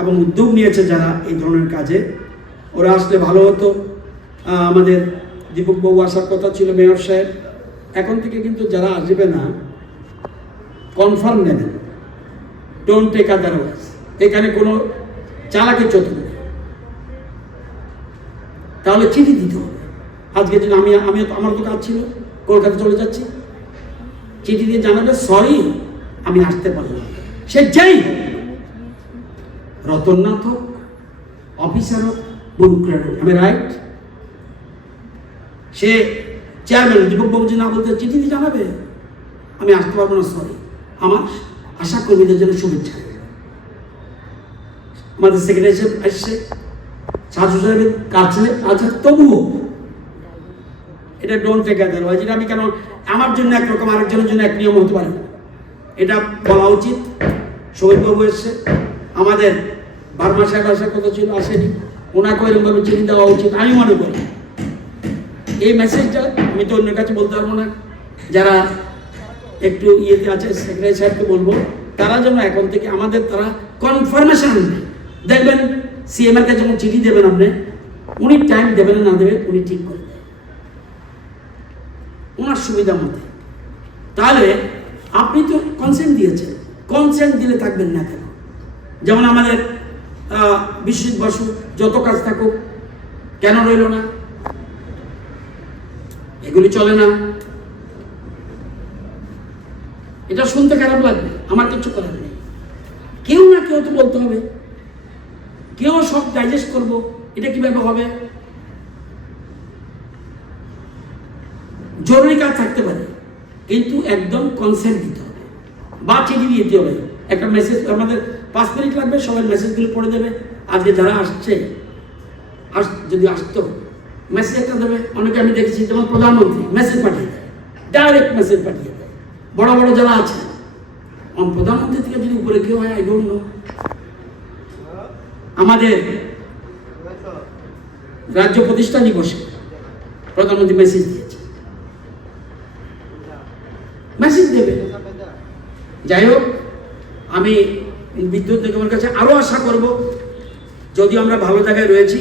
এবং উদ্যোগ নিয়েছে যারা এই ধরনের কাজে। ওরা আসলে ভালো হতো। আমাদের দীপকবাবু আসার কথা ছিল, মেয়র সাহেব। এখন থেকে কিন্তু যারা আসবে না কনফার্ম নেবেন ডোন্ট টেক আদারওয়াইজ এখানে কোনো চালাকি চতুর তাহলে চিঠি দিতে হবে। আজকে যদি আমি আমি আমার তো কাজ ছিল। কলকাতা চলে যাচ্ছি। চিঠি দিয়ে জানাবে সরি আমি আসতে পারলাম সে যেই রতননাথ হোক অফিসার হোক হোক আমি রাইট সে চেয়ারম্যান দীপক বাবুজি না বলতে দিয়ে জানাবে আমি আসতে পারব না সরি আমার আশা কর্মীদের জন্য শুভেচ্ছা। আমাদের সেক্রেটারি সাহেব আসছে। সাজু সাহেবের কাছে আছে, তবুও এটা ডোন্ট টেক আদারওয়াইজ এটা আমি কেন, আমার জন্য একরকম আরেকজনের জন্য এক নিয়ম হতে পারে। এটা বলা উচিত। শহীদবাবু এসছে। আমাদের বার্মা সাহেব আসার কথা ছিল, আসেনি। ওনাকে এরকমভাবে চিনি দেওয়া উচিত, আমি মনে করি। এই মেসেজটা আমি তো অন্যের কাছে বলতে পারব না। যারা একটু ইয়েতে আছে সেক্রেটারি সাহেবকে বলব, তারা যেন এখন থেকে আমাদের তারা কনফার্মেশন দেখবেন সিএম এর কাছে যখন চিঠি দেবেন আপনি, উনি টাইম দেবেন না দেবেন, উনি ঠিক করে দেবেন। ওনার সুবিধা মতে। তাহলে আপনি তো কনসেন্ট দিয়েছেন। কনসেন্ট দিলে থাকবেন না কেন? যেমন আমাদের বিশ্বজিৎ বসু যত কাজ থাকুক, কেন রইল না? এগুলি চলে না। এটা শুনতে খারাপ লাগবে, আমার কিছু করার নেই। কেউ না কেউ তো বলতে হবে। কেউ সব ডাইজেস্ট করব, এটা কীভাবে হবে? জরুরি কাজ থাকতে পারে, কিন্তু একদম কনসেন্ট দিতে হবে। বা চিঠি দিতে হবে। একটা মেসেজ আমাদের পাঁচ মিনিট লাগবে, সবাই মেসেজগুলো পড়ে দেবে। আজকে যারা আসছে, আস যদি আসতো মেসেজ একটা দেবে। অনেকে আমি দেখেছি, যেমন প্রধানমন্ত্রী মেসেজ পাঠিয়ে দেয়। ডাইরেক্ট মেসেজ পাঠিয়ে দেয়। বড় বড় যারা আছে প্রধানমন্ত্রী থেকে যদি উপরে কেউ হয় আই নো আমাদের রাজ্য প্রতিষ্ঠা দিবসে প্রধানমন্ত্রী মেসেজ দিয়েছে। মেসেজ দেবে। যাই হোক, আমি বিদ্যুৎ নিগমের কাছে আরও আশা করব যদি আমরা ভালো জায়গায় রয়েছি।